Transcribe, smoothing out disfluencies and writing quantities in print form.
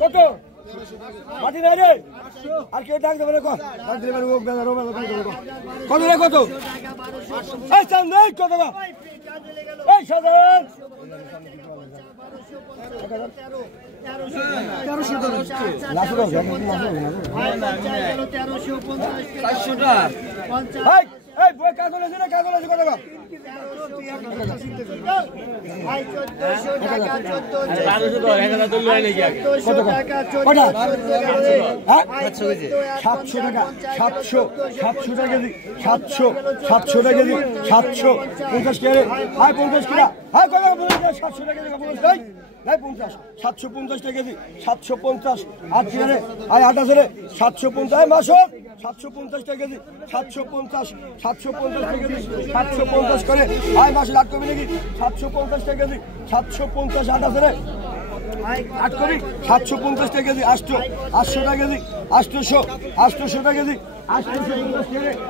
কত মাটি নাই রে আর কে ডাক দেবে কত রে কত এই চান নাই কত বা এই সাধারণ 750 টাকা কেজি 750 আর কি রে আয় 28 750 মাস 750 টাকা কেজি 750 টাকা কেজি 750 করে আয় মাস লাখ কবি নাকি 750 টাকা কেজি 750 28 আট কবি 750 টাকা কেজি 800 টাকা কেজি 800 টাকা কেজি 850 টাকা